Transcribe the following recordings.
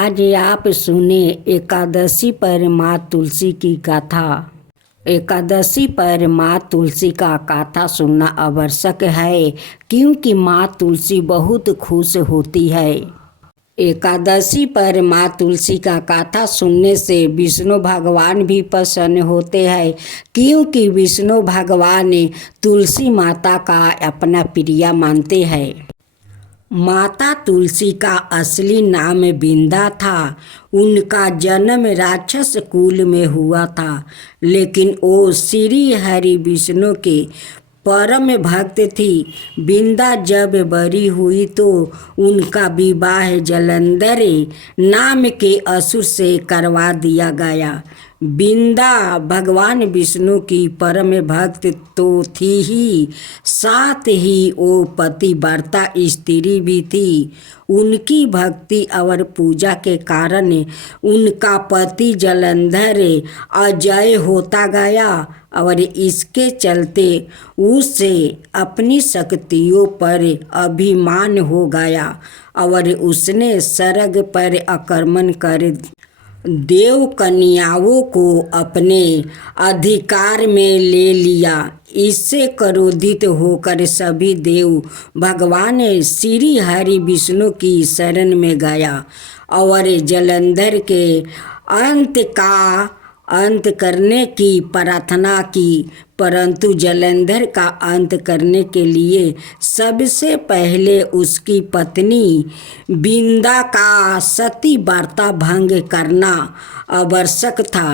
आज आप सुने एकादशी पर माँ तुलसी की गाथा। एकादशी पर माँ तुलसी का गाथा सुनना आवश्यक है, क्योंकि माँ तुलसी बहुत खुश होती है। एकादशी पर माँ तुलसी का गाथा सुनने से विष्णु भगवान भी प्रसन्न होते हैं, क्योंकि विष्णु भगवान तुलसी माता का अपना प्रिय मानते हैं। माता तुलसी का असली नाम बिंदा था। उनका जन्म राक्षस कुल में हुआ था, लेकिन वो श्री हरि विष्णु के परम भक्त थी। बिंदा जब बड़ी हुई तो उनका विवाह जलंधर नाम के असुर से करवा दिया गया। बिंदा भगवान विष्णु की परम भक्त तो थी ही, साथ ही वो पतिव्रता स्त्री भी थी। उनकी भक्ति और पूजा के कारण उनका पति जलंधर अजय होता गया और इसके चलते उसे अपनी शक्तियों पर अभिमान हो गया और उसने स्वर्ग पर आक्रमण कर देव कन्याओं को अपने अधिकार में ले लिया। इससे क्रोधित होकर सभी देव भगवान श्री हरि विष्णु की शरण में गया और जलंधर के अंत करने की प्रार्थना की। परंतु जलंधर का अंत करने के लिए सबसे पहले उसकी पत्नी बिंदा का सती व्रत भंग करना आवश्यक था।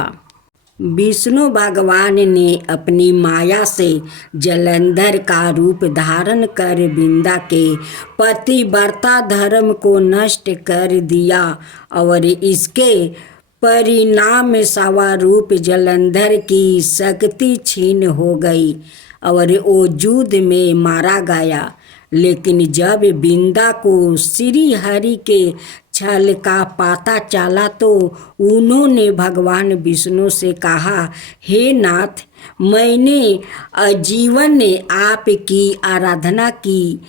विष्णु भगवान ने अपनी माया से जलंधर का रूप धारण कर बिंदा के पतिव्रता धर्म को नष्ट कर दिया और इसके परिणाम स्वरूप जलंधर की शक्ति छीन हो गई और वो युद्ध में मारा गया। लेकिन जब बिंदा को श्री हरि के छल का पता चला तो उन्होंने भगवान विष्णु से कहा, हे नाथ, मैंने आजीवन आपकी आराधना की,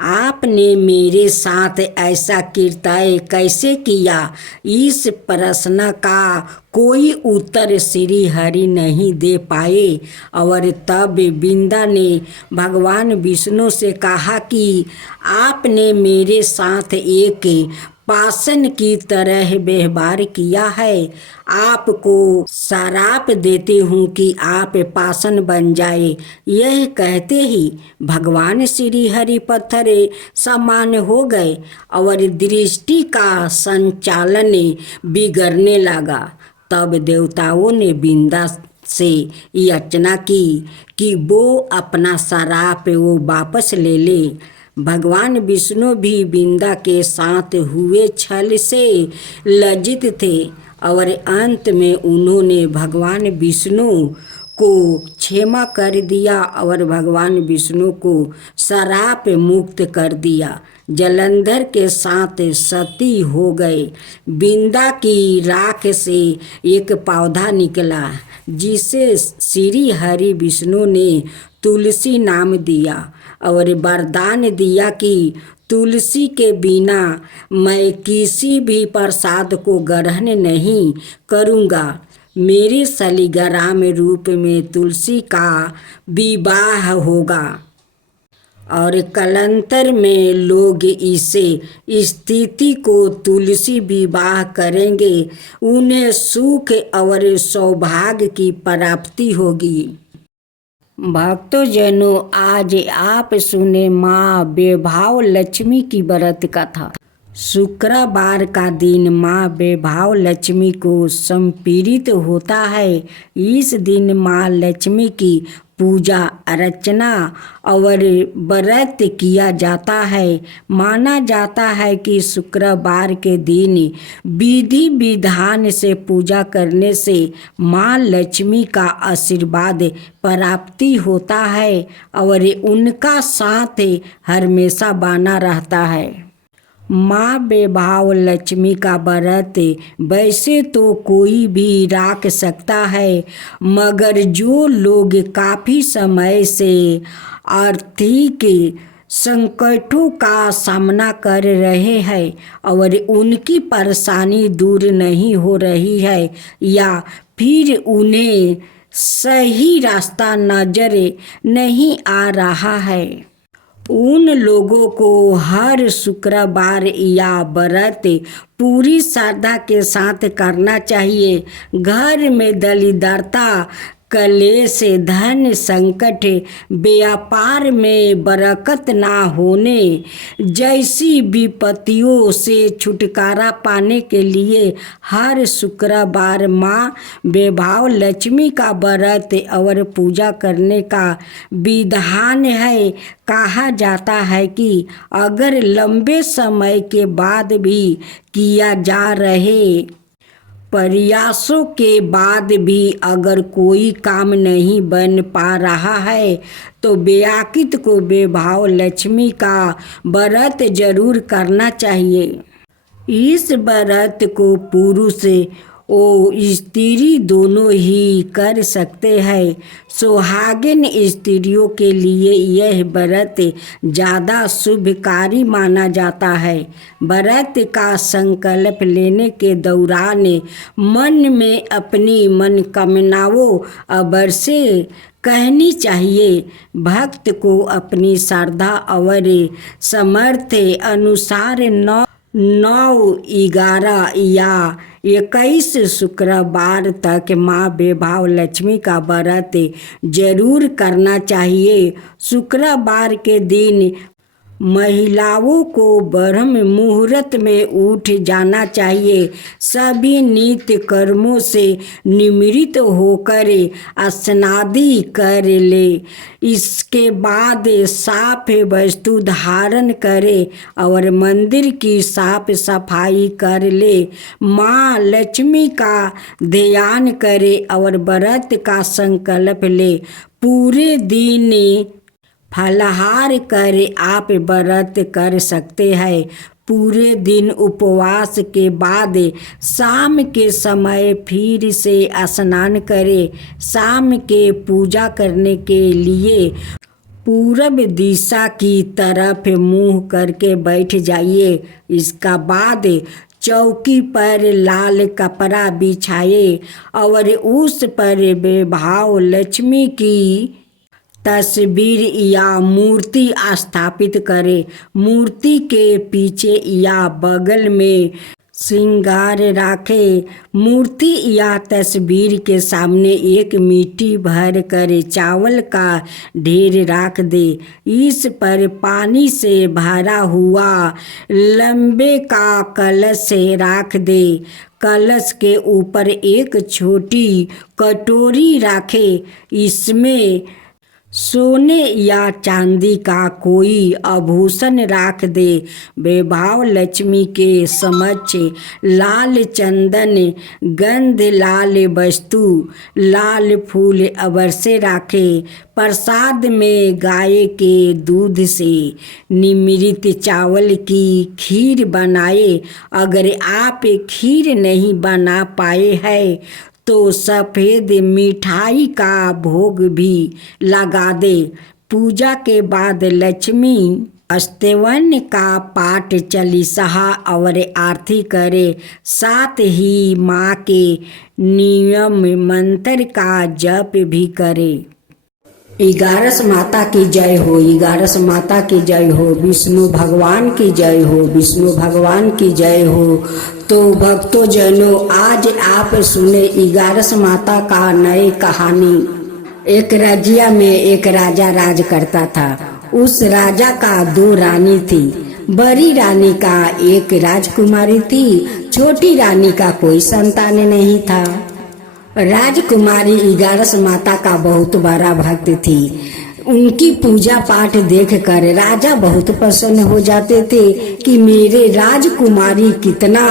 आपने मेरे साथ ऐसा कृत्य कैसे किया? इस प्रश्न का कोई उत्तर श्री हरि नहीं दे पाए और तब बिंदा ने भगवान विष्णु से कहा कि आपने मेरे साथ एक पाषाण की तरह व्यवहार किया है। आपको श्राप देती हूँ कि आप पाषाण बन जाए। यह कहते ही भगवान श्री हरि पत्थर समान हो गए और दृष्टि का संचालन बिगड़ने लगा। तब देवताओं ने बिंदा से याचना की कि वो अपना श्राप वो वापस ले ले। भगवान विष्णु भी बिंदा के साथ हुए छल से लज्जित थे और अंत में उन्होंने भगवान विष्णु को क्षमा कर दिया और भगवान विष्णु को श्राप मुक्त कर दिया। जलंधर के साथ सती हो गए। बिंदा की राख से एक पौधा निकला जिसे श्री हरि विष्णु ने तुलसी नाम दिया और वरदान दिया कि तुलसी के बिना मैं किसी भी प्रसाद को ग्रहण नहीं करूँगा। मेरे शालिग्राम रूप में तुलसी का विवाह होगा और कालांतर में लोग इसे स्थिति को तुलसी विवाह करेंगे। उन्हें सुख और सौभाग्य की प्राप्ति होगी। भक्तजनों, आज आप सुने माँ वैभव लक्ष्मी की व्रत कथा। शुक्रवार का दिन माँ वैभव लक्ष्मी को समर्पित होता है। इस दिन माँ लक्ष्मी की पूजा अर्चना और व्रत किया जाता है। माना जाता है कि शुक्रवार के दिन विधि विधान से पूजा करने से माँ लक्ष्मी का आशीर्वाद प्राप्ति होता है और उनका साथ हमेशा बना रहता है। माँ वैभव लक्ष्मी का व्रत वैसे तो कोई भी रख सकता है, मगर जो लोग काफ़ी समय से आर्थिक संकटों का सामना कर रहे हैं और उनकी परेशानी दूर नहीं हो रही है, या फिर उन्हें सही रास्ता नजर नहीं आ रहा है, उन लोगों को हर शुक्रवार या व्रत पूरी श्रद्धा के साथ करना चाहिए। घर में दरिद्रता, कलेश, धन संकट, व्यापार में बरकत ना होने जैसी विपत्तियों से छुटकारा पाने के लिए हर शुक्रवार माँ वैभव लक्ष्मी का व्रत और पूजा करने का विधान है। कहा जाता है कि अगर लंबे समय के बाद भी किया जा रहे प्रयासों के बाद भी अगर कोई काम नहीं बन पा रहा है तो व्याकित को वैभव लक्ष्मी का व्रत जरूर करना चाहिए। इस व्रत को पुरुष और स्त्री दोनों ही कर सकते हैं। सुहागिन स्त्रियों के लिए यह व्रत ज़्यादा शुभकारी माना जाता है। व्रत का संकल्प लेने के दौरान मन में अपनी मनोकामनाओं अवश्य कहनी चाहिए। भक्त को अपनी श्रद्धा और सामर्थ्य अनुसार 9, 11 या 21 शुक्रवार तक माँ वैभव लक्ष्मी का व्रत जरूर करना चाहिए। शुक्रवार के दिन महिलाओं को ब्रह्म मुहूर्त में उठ जाना चाहिए। सभी नित्य कर्मों से निवृत्त होकर स्नादि कर ले। इसके बाद साफ वस्तु धारण करे और मंदिर की साफ सफाई कर ले। माँ लक्ष्मी का ध्यान करे और व्रत का संकल्प ले। पूरे दिन फलाहार कर आप व्रत कर सकते हैं। पूरे दिन उपवास के बाद शाम के समय फिर से स्नान करें। शाम के पूजा करने के लिए पूरब दिशा की तरफ मुंह करके बैठ जाइए। इसका बाद चौकी पर लाल कपड़ा बिछाए और उस पर वैभव लक्ष्मी की तस्वीर या मूर्ति स्थापित करें। मूर्ति के पीछे या बगल में श्रृंगार रखें। मूर्ति या तस्वीर के सामने एक मिट्टी भर कर चावल का ढेर रख दे। इस पर पानी से भरा हुआ लंबे का कलश रख दे। कलश के ऊपर एक छोटी कटोरी रखे। इसमें सोने या चांदी का कोई आभूषण रख दे। वैभव लक्ष्मी के समक्ष लाल चंदन, गंध, लाल वस्तु, लाल फूल अवश्य रखे। प्रसाद में गाय के दूध से निर्मित चावल की खीर बनाए। अगर आप खीर नहीं बना पाए हैं तो सफ़ेद मिठाई का भोग भी लगा दे। पूजा के बाद लक्ष्मी स्तवन का पाठ, चालीसा और आरती करे। साथ ही माँ के नियम मंत्र का जप भी करे। 11 माता की जय हो, 11 माता की जय हो, विष्णु भगवान की जय हो, विष्णु भगवान की जय हो। तो भक्तों जनों, आज आप सुने 11 माता का नई कहानी। एक राज्य में एक राजा राज करता था। उस राजा का 2 रानी थी। बड़ी रानी का एक राजकुमारी थी। छोटी रानी का कोई संतान नहीं था। राजकुमारी 11 माता का बहुत बड़ा भक्त थी। उनकी पूजा पाठ देखकर राजा बहुत प्रसन्न हो जाते थे कि मेरे राजकुमारी कितना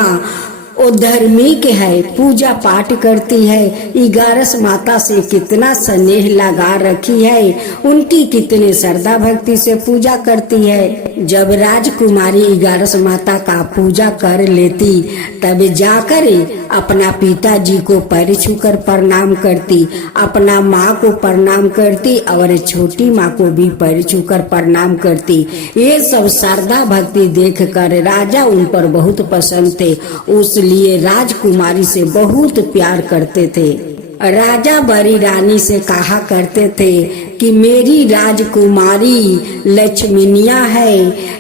वो धार्मिक है, पूजा पाठ करती है, 11 माता से कितना स्नेह लगा रखी है, उनकी कितने श्रद्धा भक्ति से पूजा करती है। जब राजकुमारी 11 माता का पूजा कर लेती तब जाकर अपना पिताजी को पैर छूकर प्रणाम करती, अपना माँ को प्रणाम करती और छोटी माँ को भी पैर छूकर प्रणाम करती। ये सब श्रद्धा भक्ति देखकर राजा उन पर बहुत पसंद थे, इसलिए राजकुमारी से बहुत प्यार करते थे। राजा बड़ी रानी से कहा करते थे कि मेरी राजकुमारी लक्ष्मीनिया है,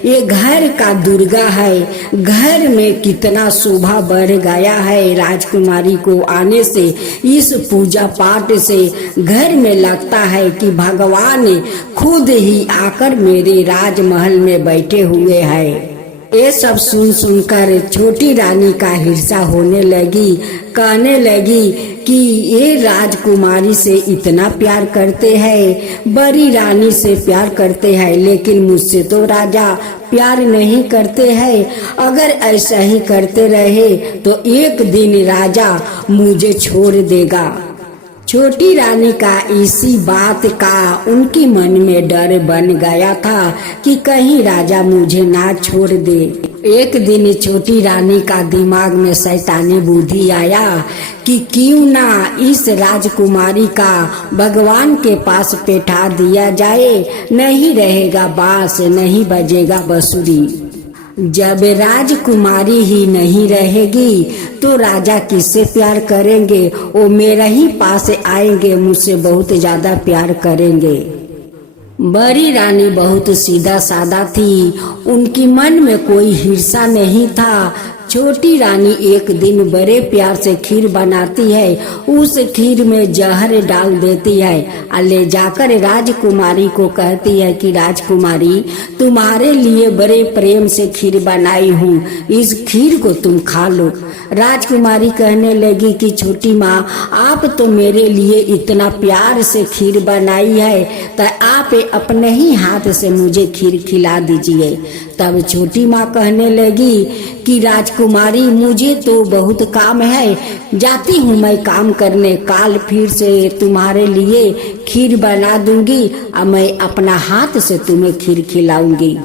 ये घर का दुर्गा है, घर में कितना शोभा बढ़ गया है। राजकुमारी को आने से, इस पूजा पाठ से घर में लगता है कि भगवान खुद ही आकर मेरे राजमहल में बैठे हुए हैं। ये सब सुन सुनकर छोटी रानी का हिर्सा होने लगी, कहने लगी कि ये राजकुमारी से इतना प्यार करते हैं, बड़ी रानी से प्यार करते हैं, लेकिन मुझसे तो राजा प्यार नहीं करते हैं। अगर ऐसा ही करते रहे तो एक दिन राजा मुझे छोड़ देगा। छोटी रानी का इसी बात का उनकी मन में डर बन गया था कि कहीं राजा मुझे ना छोड़ दे। एक दिन छोटी रानी का दिमाग में शैतानी बुद्धि आया कि क्यों ना इस राजकुमारी का भगवान के पास बैठा दिया जाए, नहीं रहेगा बांस, नहीं बजेगा बांसुरी। जब राजकुमारी ही नहीं रहेगी तो राजा किससे प्यार करेंगे, वो मेरा ही पास आएंगे, मुझसे बहुत ज्यादा प्यार करेंगे। बड़ी रानी बहुत सीधा सादा थी, उनकी मन में कोई हिर्सा नहीं था। छोटी रानी एक दिन बड़े प्यार से खीर बनाती है, उस खीर में जहर डाल देती है और ले जाकर राजकुमारी को कहती है कि राजकुमारी तुम्हारे लिए बड़े प्रेम से खीर बनाई हूँ, इस खीर को तुम खा लो। राजकुमारी कहने लगी कि छोटी माँ, आप तो मेरे लिए इतना प्यार से खीर बनाई है तो आप अपने ही हाथ से मुझे खीर खिला दीजिए। तब छोटी माँ कहने लगी कि राजकुमारी मुझे तो बहुत काम है, जाती हूँ मैं काम करने, काल फिर से तुम्हारे लिए खीर बना दूंगी और मैं अपना हाथ से तुम्हें खीर खिलाऊंगी।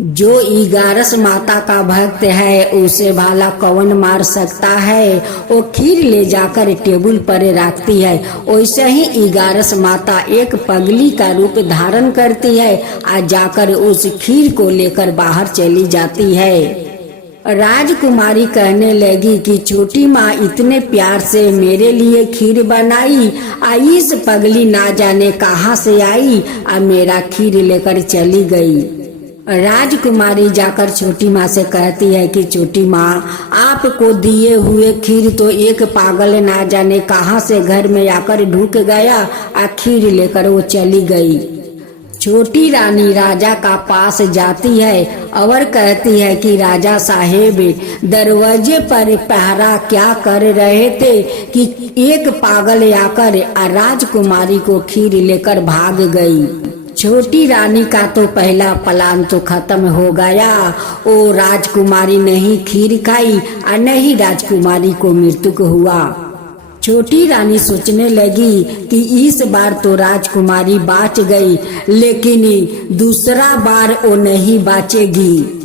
जो 11 माता का भक्त है उसे भाला कौन मार सकता है। वो खीर ले जाकर टेबल पर रखती है, वैसे ही 11 माता एक पगली का रूप धारण करती है और जाकर उस खीर को लेकर बाहर चली जाती है। राजकुमारी कहने लगी कि छोटी माँ इतने प्यार से मेरे लिए खीर बनाई, इस पगली ना जाने कहाँ से आई और मेरा खीर लेकर चली गई। राजकुमारी जाकर छोटी माँ से कहती है कि छोटी माँ, आपको दिए हुए खीर तो एक पागल ना जाने कहाँ से घर में आकर ढुक गया और खीर लेकर वो चली गई। छोटी रानी राजा का पास जाती है और कहती है कि राजा साहेब, दरवाजे पर पहरा क्या कर रहे थे कि एक पागल आकर राजकुमारी को खीर लेकर भाग गई। छोटी रानी का तो पहला प्लान तो खत्म हो गया, वो राजकुमारी नहीं खीर खाई और नहीं राजकुमारी को मृत्यु हुआ। छोटी रानी सोचने लगी कि इस बार तो राजकुमारी बच गई, लेकिन दूसरा बार वो नहीं बचेगी।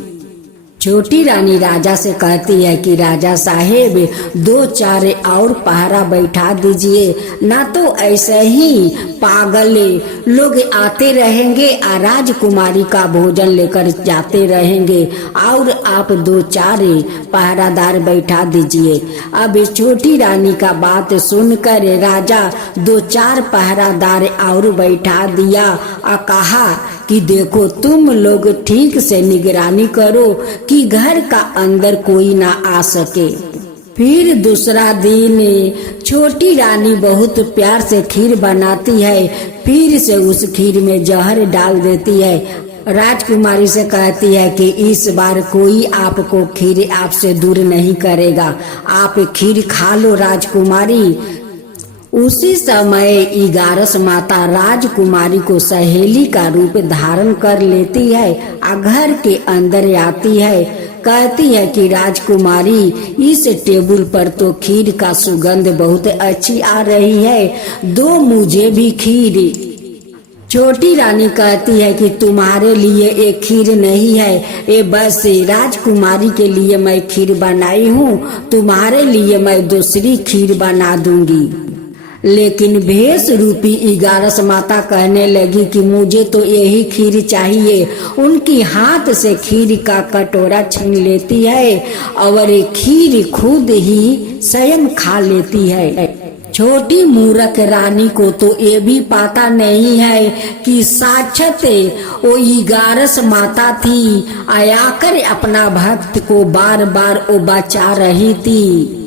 छोटी रानी राजा से कहती है कि राजा साहेब 2-4 और पहरा बैठा दीजिए, ना तो ऐसे ही पागल लोग आते रहेंगे और राजकुमारी का भोजन लेकर जाते रहेंगे, और आप 2-4 पहरादार बैठा दीजिए। अब छोटी रानी का बात सुनकर राजा 2-4 पहरादार और बैठा दिया और कहा कि देखो तुम लोग ठीक से निगरानी करो कि घर का अंदर कोई ना आ सके। फिर दूसरा दिन छोटी रानी बहुत प्यार से खीर बनाती है, फिर से उस खीर में जहर डाल देती है। राजकुमारी से कहती है कि इस बार कोई आपको खीर आपसे दूर नहीं करेगा, आप खीर खा लो राजकुमारी। उसी समय 11 माता राजकुमारी को सहेली का रूप धारण कर लेती है और घर के अंदर आती है। कहती है कि राजकुमारी, इस टेबल पर तो खीर का सुगंध बहुत अच्छी आ रही है, दो मुझे भी खीर। छोटी रानी कहती है कि तुम्हारे लिए एक खीर नहीं है, ये बस राजकुमारी के लिए मैं खीर बनाई हूँ, तुम्हारे लिए मैं दूसरी खीर बना दूंगी। लेकिन भेष रूपी 11 माता कहने लगी कि मुझे तो यही खीर चाहिए। उनकी हाथ से खीर का कटोरा छीन लेती है और खीर खुद ही स्वयं खा लेती है। छोटी मूर्ख रानी को तो ये भी पता नहीं है कि साक्षात वो 11 माता थी, आकर अपना भक्त को बार बार वो बचा रही थी।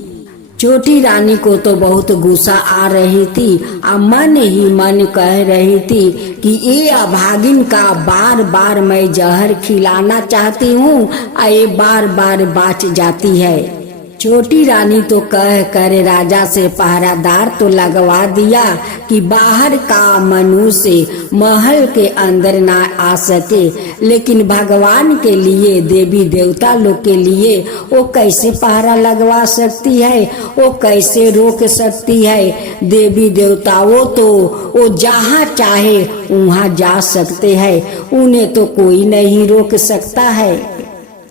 छोटी रानी को तो बहुत गुस्सा आ रही थी, मन ही मन कह रही थी कि ये अभागिन का बार बार मैं जहर खिलाना चाहती हूँ, ये बार बार बच जाती है। छोटी रानी तो कह कर राजा से पहरादार तो लगवा दिया कि बाहर का मनुष्य महल के अंदर ना आ सके, लेकिन भगवान के लिए, देवी देवता लोग के लिए वो कैसे पहरा लगवा सकती है, वो कैसे रोक सकती है। देवी देवताओं तो वो जहाँ चाहे वहाँ जा सकते हैं, उन्हें तो कोई नहीं रोक सकता है।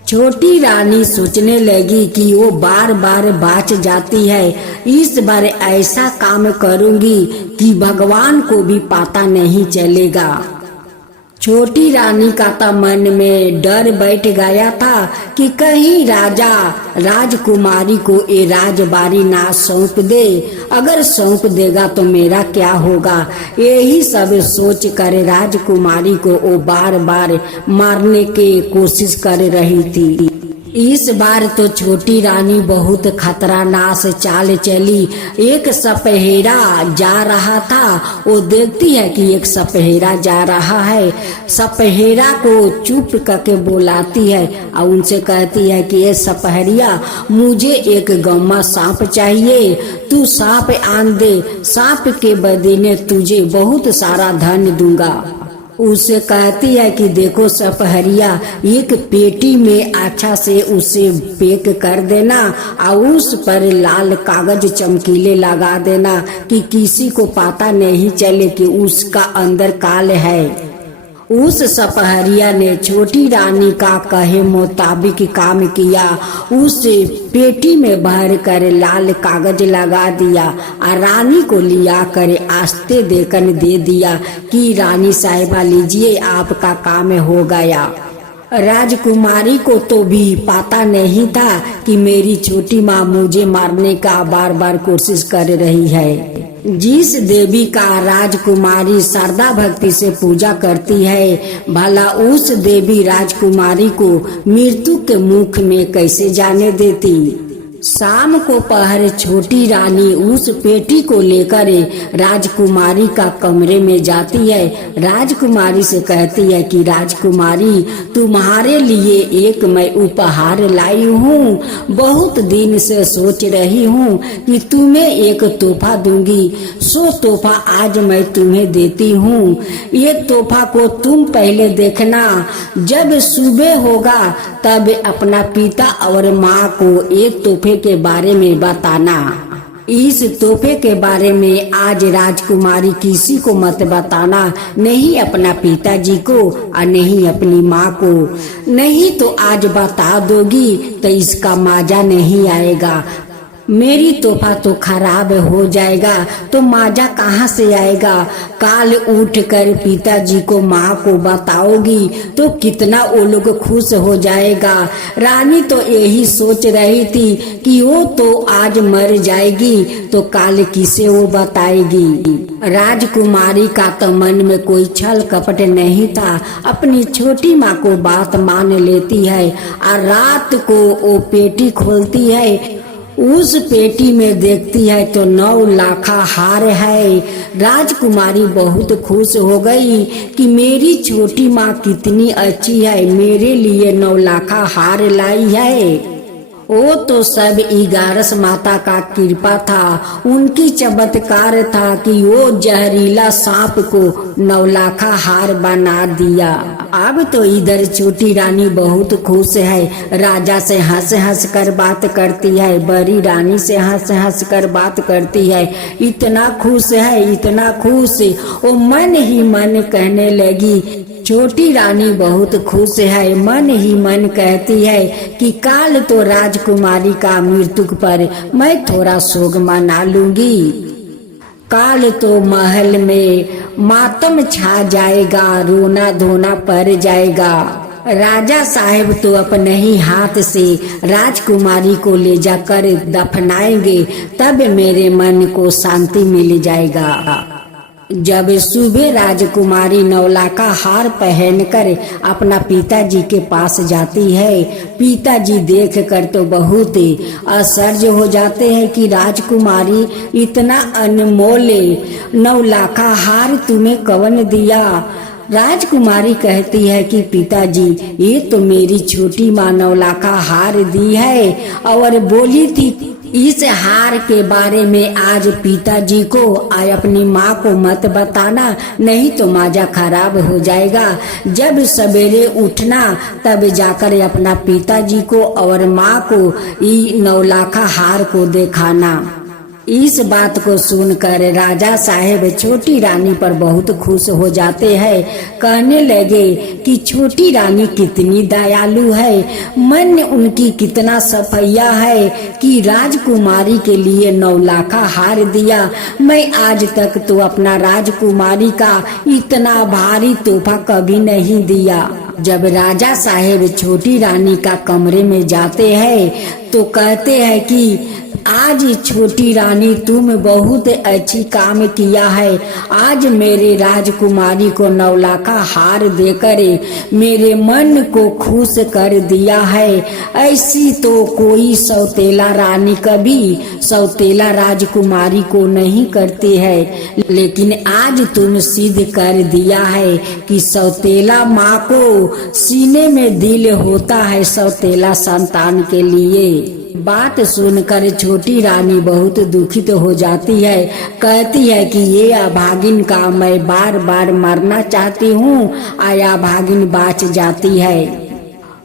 छोटी रानी सोचने लगी कि वो बार बार बच जाती है, इस बार ऐसा काम करूंगी कि भगवान को भी पता नहीं चलेगा। छोटी रानी का तो मन में डर बैठ गया था कि कहीं राजा राजकुमारी को ये राजबारी ना सौंप दे, अगर सौंप देगा तो मेरा क्या होगा। यही सब सोच कर राजकुमारी को वो बार बार मारने की कोशिश कर रही थी। इस बार तो छोटी रानी बहुत खतरनाक चाल चली। एक सपहेरा जा रहा था, वो देखती है कि एक सपहेरा जा रहा है, सपहेरा को चुप करके बुलाती है और उनसे कहती है कि ये सपहरिया, मुझे एक गम्मा सांप चाहिए, तू सांप आन दे, सांप के बदले तुझे बहुत सारा धन दूंगा। उसे कहती है कि देखो सपहरिया, एक पेटी में अच्छा से उसे पैक कर देना और उस पर लाल कागज चमकीले लगा देना कि किसी को पता नहीं चले कि उसका अंदर काल है। उस सपहरिया ने छोटी रानी का कहे मुताबिक काम किया। उस पेटी में भर कर लाल कागज लगा दिया और रानी को लिया कर आस्ते देकर दे दिया कि रानी साहिबा लीजिए, आपका काम हो गया। राजकुमारी को तो भी पता नहीं था कि मेरी छोटी माँ मुझे मारने का बार बार कोशिश कर रही है। जिस देवी का राजकुमारी श्रद्धा भक्ति से पूजा करती है, भला उस देवी राजकुमारी को मृत्यु के मुख में कैसे जाने देती। शाम को पहर छोटी रानी उस पेटी को लेकर राजकुमारी का कमरे में जाती है। राजकुमारी से कहती है कि राजकुमारी, तुम्हारे लिए एक मैं उपहार लाई हूँ। बहुत दिन से सोच रही हूँ कि तुम्हें एक तोहफा दूंगी, सो तोहफा आज मैं तुम्हें देती हूँ। ये तोहफा को तुम पहले देखना, जब सुबह होगा तब अपना पिता और माँ को एक तोहफे के बारे में बताना। इस तोहफे के बारे में आज राजकुमारी किसी को मत बताना, नहीं अपना पिताजी को और नहीं अपनी माँ को। नहीं तो आज बता दोगी तो इसका मजा नहीं आएगा। मेरी तोहफा तो खराब हो जाएगा तो मजा कहाँ से आएगा। काल उठ कर पिताजी को माँ को बताओगी तो कितना वो लोग खुश हो जाएगा। रानी तो यही सोच रही थी कि वो तो आज मर जाएगी तो काल किसे वो बताएगी। राजकुमारी का तो मन में कोई छल कपट नहीं था, अपनी छोटी माँ को बात मान लेती है और रात को वो पेटी खोलती है। उस पेटी में देखती है तो 9 लाखा हार है। राजकुमारी बहुत खुश हो गई कि मेरी छोटी माँ कितनी अच्छी है, मेरे लिए 9 लाखा हार लाई है। वो तो सब ग्यारस माता का कृपा था, उनकी चमत्कार था कि वो जहरीला सांप को नौलाखा हार बना दिया। अब तो इधर छोटी रानी बहुत खुश है, राजा से हंस हंस कर बात करती है, बड़ी रानी से हंस हंस कर बात करती है। इतना खुश है, इतना खुश, वो मन ही मन कहने लगी। छोटी रानी बहुत खुश है, मन ही मन कहती है कि काल तो राजकुमारी का मृत्यु पर मैं थोड़ा शोक मना लूंगी। काल तो महल में मातम छा जाएगा, रोना धोना पड़ जाएगा। राजा साहब तो अपने ही हाथ से राजकुमारी को ले जाकर दफनाएंगे, तब मेरे मन को शांति मिल जाएगा। जब सुबह राजकुमारी नौलाखा हार पहनकर अपना पिताजी के पास जाती है, पिताजी देखकर तो बहुत आश्चर्य हो जाते हैं कि राजकुमारी इतना अनमोल नौलाखा हार तुम्हें कौन दिया। राजकुमारी कहती है कि पिताजी ये तो मेरी छोटी माँ नौलाखा हार दी है, और बोली थी इस हार के बारे में आज पिताजी को अपनी माँ को मत बताना, नहीं तो माजा खराब हो जाएगा। जब सवेरे उठना तब जाकर अपना पिताजी को और माँ को ये नौलाखा हार को दिखाना। इस बात को सुनकर राजा साहेब छोटी रानी पर बहुत खुश हो जाते हैं, कहने लगे कि छोटी रानी कितनी दयालु है, मन उनकी कितना सफैया है कि राजकुमारी के लिए नौलाखा हार दिया। मैं आज तक तो अपना राजकुमारी का इतना भारी तोहफा कभी नहीं दिया। जब राजा साहेब छोटी रानी का कमरे में जाते हैं तो कहते हैं कि आज छोटी रानी तुम बहुत अच्छी काम किया है, आज मेरे राजकुमारी को नौलाखा हार देकर मेरे मन को खुश कर दिया है। ऐसी तो कोई सौतेला रानी कभी सौतेला राजकुमारी को नहीं करती है, लेकिन आज तुम सिद्ध कर दिया है कि सौतेला माँ को सीने में दिल होता है सौतेला संतान के लिए। बात सुनकर छोटी रानी बहुत दुखित हो जाती है, कहती है कि ये अभागिन का मैं बार बार मरना चाहती हूँ, आया भागिन बाच जाती है।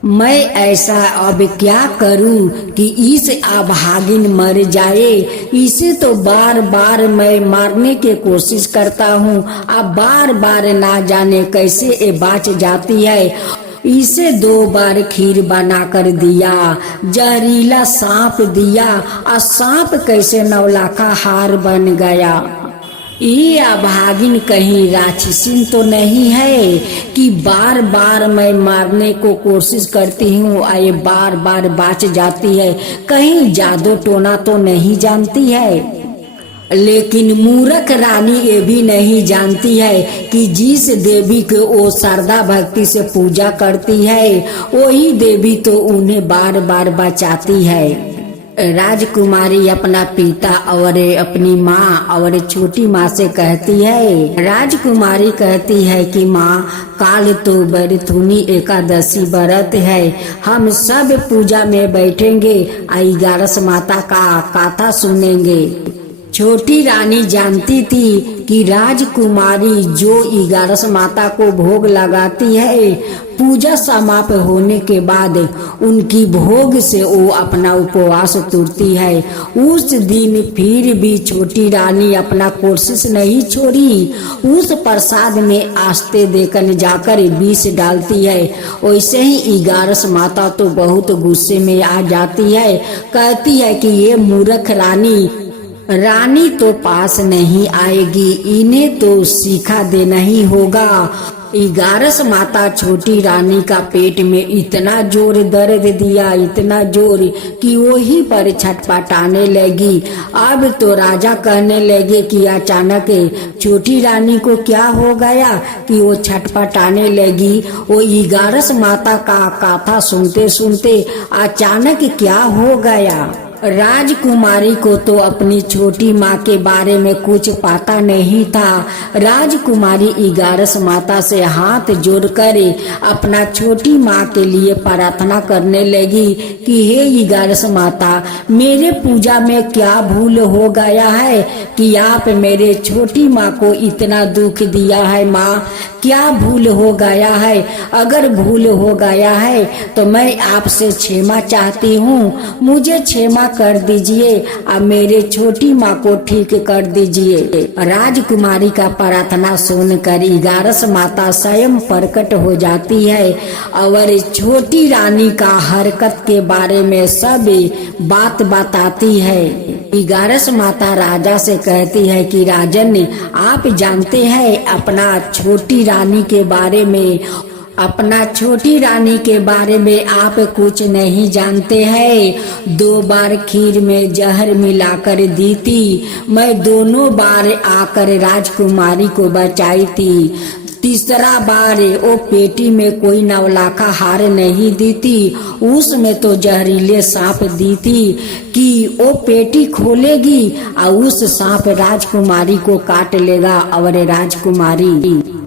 मैं ऐसा अब क्या करूं कि इस अभागिन मर जाए, इसे तो बार बार मैं मारने की कोशिश करता हूँ, अब बार बार ना जाने कैसे ये बाच जाती है। इसे 2 बार खीर बनाकर दिया, जहरीला सांप दिया, और सांप कैसे नौलाखा हार बन गया। ये अभागिन कहीं राक्षसी तो नहीं है कि बार बार मैं मारने को कोशिश करती हूँ और ये बार बार बाच जाती है, कहीं जादू टोना तो नहीं जानती है। लेकिन मूर्ख रानी ये भी नहीं जानती है कि जिस देवी को वो श्रद्धा भक्ति से पूजा करती है वही देवी तो उन्हें बार बार बचाती है। राजकुमारी अपना पिता और अपनी माँ और छोटी माँ से कहती है, राजकुमारी कहती है कि माँ काल तो बरथुनी एकादशी व्रत है, हम सब पूजा में बैठेंगे, 11 माता का कथा सुनेंगे। छोटी रानी जानती थी कि राजकुमारी जो 11 माता को भोग लगाती है, पूजा समाप्त होने के बाद उनकी भोग से वो अपना उपवास तोड़ती है। उस दिन फिर भी छोटी रानी अपना कोशिश नहीं छोड़ी, उस प्रसाद में आस्ते देकर जाकर विष डालती है। वैसे ही 11 माता तो बहुत गुस्से में आ जाती है, कहती है कि ये मूर्ख रानी तो पास नहीं आएगी, इन्हें तो सीखा देना ही होगा। 11 माता छोटी रानी का पेट में इतना जोर दर्द दिया, इतना जोर कि वही पर छटपटाने लगी। अब तो राजा कहने लगे कि अचानक छोटी रानी को क्या हो गया कि वो छटपटाने लगी। वो 11 माता का कथा सुनते सुनते अचानक क्या हो गया। राजकुमारी को तो अपनी छोटी माँ के बारे में कुछ पता नहीं था। राजकुमारी इगारस माता से हाथ जोड़कर अपना छोटी माँ के लिए प्रार्थना करने लगी कि हे इगारस माता, मेरे पूजा में क्या भूल हो गया है कि आप मेरे छोटी माँ को इतना दुख दिया है। माँ, क्या भूल हो गया है? अगर भूल हो गया है तो मैं आपसे क्षमा चाहती हूँ, मुझे क्षमा कर दीजिए और मेरे छोटी माँ को ठीक कर दीजिए। राजकुमारी का प्रार्थना सुनकर इगारस माता स्वयं प्रकट हो जाती है और छोटी रानी का हरकत के बारे में सब बात बताती है। इगारस माता राजा से कहती है कि राजन, आप जानते हैं अपना छोटी रानी के बारे में आप कुछ नहीं जानते हैं। 2 बार खीर में जहर मिलाकर दी थी, मैं दोनों बार आकर राजकुमारी को बचाई थी। तीसरा बार वो पेटी में कोई नवलाखा हार नहीं दी थी, उसमें तो जहरीले सांप दी थी कि वो पेटी खोलेगी और उस सांप राजकुमारी को काट लेगा और राजकुमारी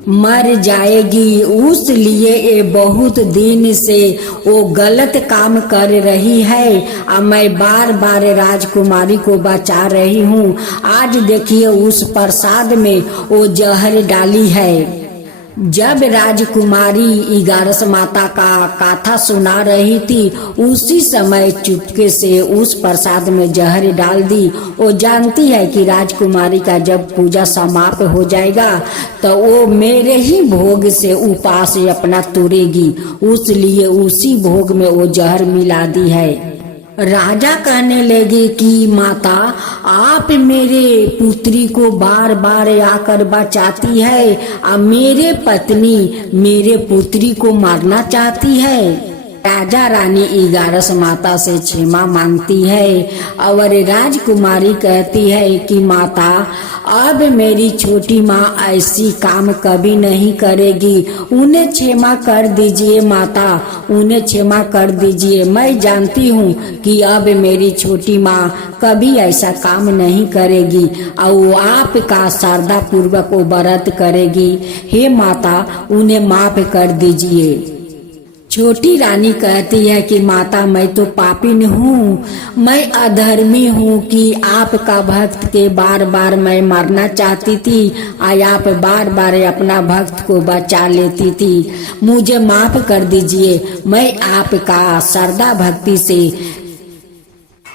मर जाएगी। उस लिए ये बहुत दिन से वो गलत काम कर रही है और मैं बार बार राजकुमारी को बचा रही हूँ। आज देखिए उस प्रसाद में वो जहर डाली है। जब राजकुमारी इगारस माता का कथा सुना रही थी, उसी समय चुपके से उस प्रसाद में जहर डाल दी। वो जानती है कि राजकुमारी का जब पूजा समाप्त हो जाएगा तो वो मेरे ही भोग से उपास अपना तुरेगी, उसलिए उसी भोग में वो जहर मिला दी है। राजा कहने लगे कि माता, आप मेरे पुत्री को बार बार आकर बचाती है और मेरे पत्नी मेरे पुत्री को मारना चाहती है। राजा रानी इगारस माता से क्षमा मांगती है और राजकुमारी कहती है कि माता, अब मेरी छोटी माँ ऐसी काम कभी नहीं करेगी, उन्हें क्षमा कर दीजिए माता, उन्हें क्षमा कर दीजिए। मैं जानती हूँ कि अब मेरी छोटी माँ कभी ऐसा काम नहीं करेगी और वो आपका श्रद्धा पूर्वक वो व्रत करेगी। हे माता, उन्हें माफ कर दीजिए। छोटी रानी कहती है कि माता, मैं तो पापिन हूँ, मैं अधर्मी हूँ कि आपका भक्त के बार बार मैं मारना चाहती थी और आप बार बार अपना भक्त को बचा लेती थी। मुझे माफ कर दीजिए, मैं आपका श्रद्धा भक्ति से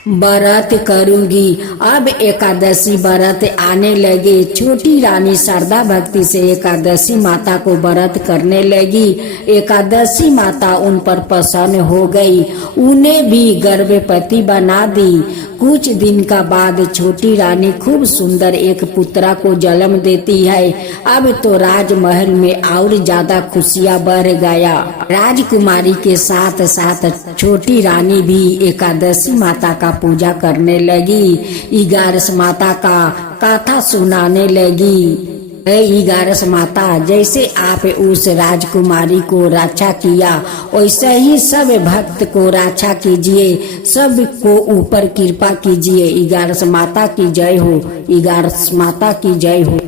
व्रत करूंगी। अब एकादशी व्रत आने लगे। छोटी रानी श्रद्धा भक्ति से एकादशी माता को व्रत करने लगी। एकादशी माता उन पर प्रसन्न हो गई, उन्हें भी गर्भवती बना दी। कुछ दिन का बाद छोटी रानी खूब सुंदर एक पुत्रा को जन्म देती है। अब तो राजमहल में और ज्यादा खुशियां बढ़ गया। राजकुमारी के साथ साथ छोटी रानी भी एकादशी माता का पूजा करने लगी, इगारस माता का कथा सुनाने लगी। इगारस माता, जैसे आप उस राजकुमारी को रक्षा किया वैसे ही सब भक्त को रक्षा कीजिए, सब को ऊपर कृपा कीजिए। इगारस माता की जय हो, इगारस माता की जय हो।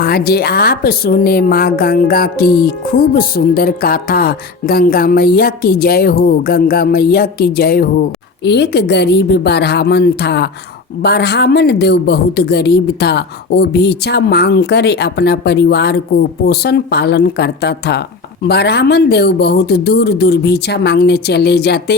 आज आप सुने माँ गंगा की खूब सुंदर कथा। गंगा मैया की जय हो, गंगा मैया की जय हो। एक गरीब ब्राह्मण था। ब्राह्मण देव बहुत गरीब था। वो भिक्षा मांगकर अपना परिवार को पोषण पालन करता था। ब्राह्मण देव बहुत दूर दूर भिक्षा मांगने चले जाते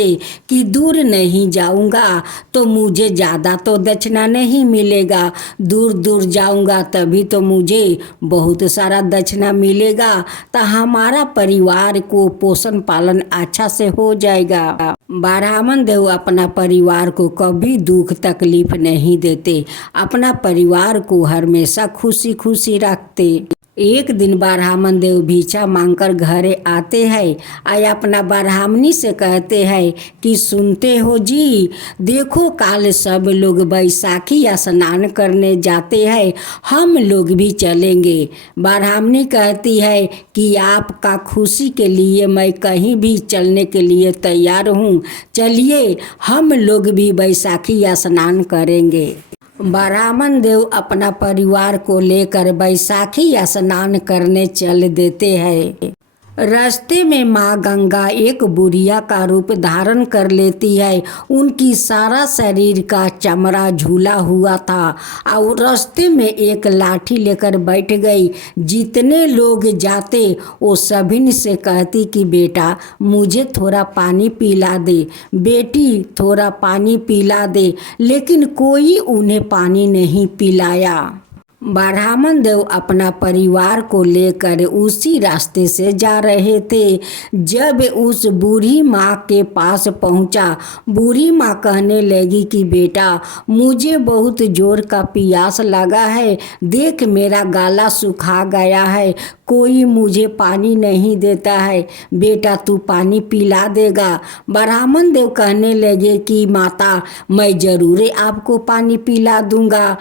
कि दूर नहीं जाऊंगा तो मुझे ज़्यादा तो दक्षिणा नहीं मिलेगा, दूर दूर जाऊंगा तभी तो मुझे बहुत सारा दक्षिणा मिलेगा, तो हमारा परिवार को पोषण पालन अच्छा से हो जाएगा। ब्राह्मण देव अपना परिवार को कभी दुख तकलीफ नहीं देते, अपना परिवार को हमेशा खुशी खुशी रखते। एक दिन ब्राह्मण देव भिक्षा मांगकर घरे आते हैं और अपना ब्राह्मणी से कहते हैं कि सुनते हो जी, देखो काल सब लोग बैसाखी स्नान करने जाते हैं, हम लोग भी चलेंगे। ब्राह्मणी कहती है कि आपका खुशी के लिए मैं कहीं भी चलने के लिए तैयार हूँ, चलिए हम लोग भी बैसाखी स्नान करेंगे। ब्राह्मण देव अपना परिवार को लेकर बैसाखी स्नान करने चल देते हैं। रास्ते में माँ गंगा एक बुढ़िया का रूप धारण कर लेती है। उनकी सारा शरीर का चमड़ा झूला हुआ था और रास्ते में एक लाठी लेकर बैठ गई। जितने लोग जाते वो सभी से कहती कि बेटा मुझे थोड़ा पानी पिला दे, बेटी थोड़ा पानी पिला दे, लेकिन कोई उन्हें पानी नहीं पिलाया। ब्राह्मण देव अपना परिवार को लेकर उसी रास्ते से जा रहे थे। जब उस बूढ़ी माँ के पास पहुँचा, बूढ़ी माँ कहने लगी कि बेटा मुझे बहुत जोर का प्यास लगा है, देख मेरा गला सूखा गया है, कोई मुझे पानी नहीं देता है, बेटा तू पानी पिला देगा। ब्राह्मण देव कहने लगे कि माता मैं ज़रूर आपको पानी पिला दूंगा।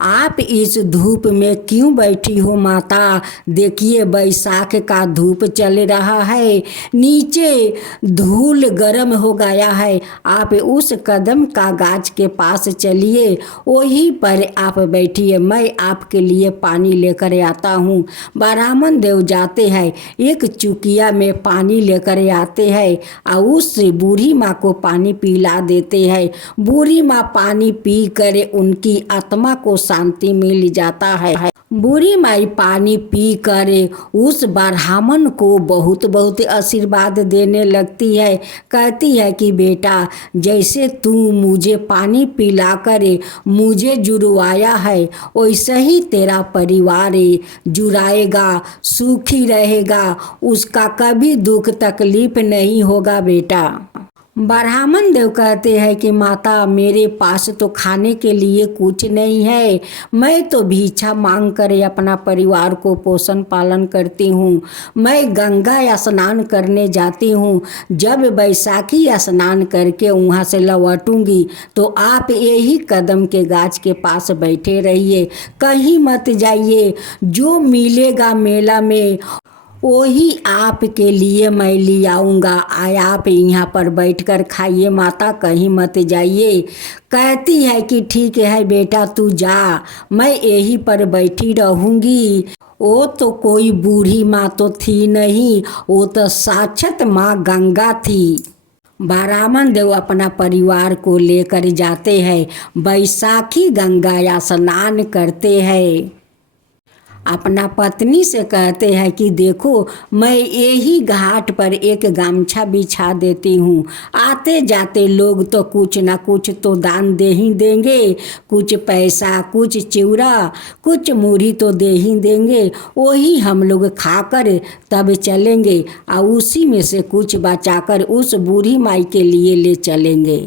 आप इस धूप में क्यों बैठी हो माता? देखिए बैसाख का धूप चल रहा है, नीचे धूल गर्म हो गया है, आप उस कदम का गाछ के पास चलिए, वहीं पर आप बैठिए, मैं आपके लिए पानी लेकर आता हूँ। ब्राह्मण देव जाते हैं, एक चुकिया में पानी लेकर आते हैं और उस बूढ़ी माँ को पानी पिला देते हैं। बूढ़ी माँ पानी पी कर उनकी आत्मा को शांति मिल जाता है। बूढ़ी माई पानी पी कर उस ब्राह्मण को बहुत बहुत आशीर्वाद देने लगती है। कहती है कि बेटा जैसे तू मुझे पानी पिलाकर मुझे जुड़वाया है, वैसे ही तेरा परिवार जुड़ाएगा, सुखी रहेगा, उसका कभी दुख तकलीफ नहीं होगा बेटा। ब्राह्मण देव कहते हैं कि माता मेरे पास तो खाने के लिए कुछ नहीं है, मैं तो भिक्षा मांग कर अपना परिवार को पोषण पालन करती हूँ। मैं गंगा स्नान करने जाती हूँ, जब बैसाखी स्नान करके वहाँ से लौटूंगी तो आप यही कदम के गाछ के पास बैठे रहिए, कहीं मत जाइए, जो मिलेगा मेला में वही आपके लिए मैं ले आऊँगा, आप यहाँ पर बैठकर खाइए माता, कहीं मत जाइए। कहती है कि ठीक है बेटा तू जा, मैं यहीं पर बैठी रहूँगी। वो तो कोई बूढ़ी माँ तो थी नहीं, वो तो साक्षात माँ गंगा थी। ब्राह्मण देव अपना परिवार को लेकर जाते हैं, बैसाखी गंगा स्नान करते हैं। अपना पत्नी से कहते हैं कि देखो मैं यही घाट पर एक गमछा बिछा देती हूँ, आते जाते लोग तो कुछ ना कुछ तो दान दे ही देंगे, कुछ पैसा, कुछ चिवड़ा, कुछ मूढ़ी तो दे ही देंगे, वही हम लोग खाकर तब चलेंगे और उसी में से कुछ बचाकर उस बूढ़ी माई के लिए ले चलेंगे।